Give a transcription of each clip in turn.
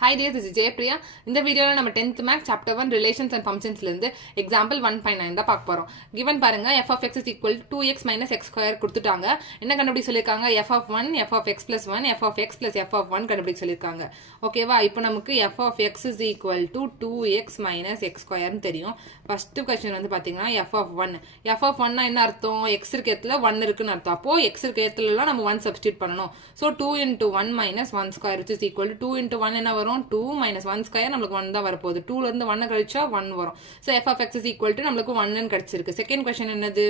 Hi dear, this is Jaypriya. இந்த வீடியோல நம்ம 10th math chapter 1 relations and functions ல இருந்து example 1.9 தான் பார்க்க போறோம். given பாருங்க f of x is equal to 2x minus x square கொடுத்துட்டாங்க. என்ன கண்டுபிடிக்க சொல்லிருக்காங்க? f of 1, f of x plus 1, f of x plus f of 1 கண்டுபிடிக்க சொல்லிருக்காங்க. ஓகேவா? இப்போ நமக்கு f of x is equal to 2x minus x square னு தெரியும். ஃபர்ஸ்ட் क्वेश्चन வந்து பாத்தீங்கன்னா f of 1. f of 1 னா என்ன அர்த்தம்? x இருக்க இடத்துல 1 இருக்குன்னு அர்த்தம். அப்போ x இருக்க இடத்துல எல்லாம் நம்ம 1 சப்ஸ்டிட்யூட் பண்ணனும். So 2 into 1 minus 1 square which is equal to 2 into 1 என்ன 2 minus 1 square நம்மளுக்கு 1 தான் வரப்போகுது. 2ல இருந்து 1 கழிச்சா 1 வரும். So f of x is equal to நம்மளுக்கு 1 ன்னு கிடைச்சிருக்கு. செகண்ட் क्वेश्चन என்னது?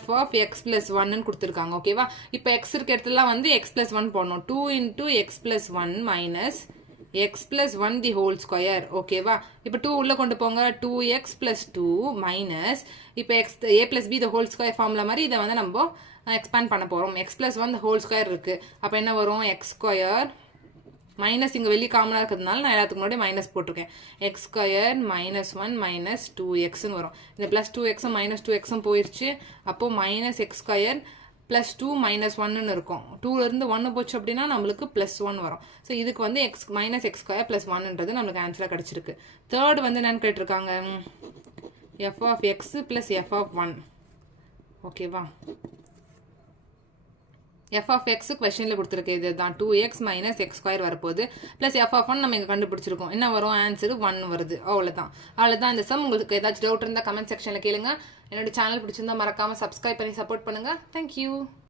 f of x plus 1 ன்னு கொடுத்திருக்காங்க. ஓகேவா? இப்போ x இருக்க இடத்துல வந்து x plus 1 போடணும். 2 into x plus 1 minus x plus 1 the whole square. ஓகேவா? இப்போ 2 உள்ள கொண்டு போங்க. 2x plus 2 minus இப்போ x a plus b the whole square formula மாதிரி இதை வந்து நம்ம எக்ஸ்பேண்ட் பண்ண போறோம். x plus 1 the whole square இருக்கு. அப்ப என்ன வரும்? x square மைனஸ் இங்க வெளிய காமனா இருக்கிறதுனால நான் எல்லாத்துக்கு முன்னாடி மைனஸ் போட்டுருக்கேன். x square minus 1 minus 2x ன்னு வரும். இந்த plus 2x minus 2x போயிருச்சு. அப்போ minus x square plus 2 minus 1 ன்னு இருக்கும். 2ல இருந்து 1 போச்சு அப்படின்னா நம்மளுக்கு plus 1 வரும். ஸோ இதுக்கு வந்து x minus x square plus 1ன்றது நம்மளுக்கு ஆன்சரா கிடைச்சிருக்கு. தேர்ட் வந்து என்னன்னு கேட்டிருக்காங்க? f of x plus f of 1. ஓகேவா? f of x questionல கொடுத்திருக்கு இதுதான் 2x minus x square வரப்போகுது plus f of 1 நம்ம இங்க கண்டுபிடிச்சிருக்கோம். என்ன வரும்? ஆன்சர் 1 வருது. அவ்வளவுதான் இந்த சம். உங்களுக்கு ஏதாச்சும் டவுட் இருந்தா கமெண்ட் செக்ஷன்ல கேளுங்க. என்னோட சேனல் பிடிச்சிருந்தா மறக்காம சப்ஸ்கிரைப் பண்ணி சப்போர்ட் பண்ணுங்க. Thank you.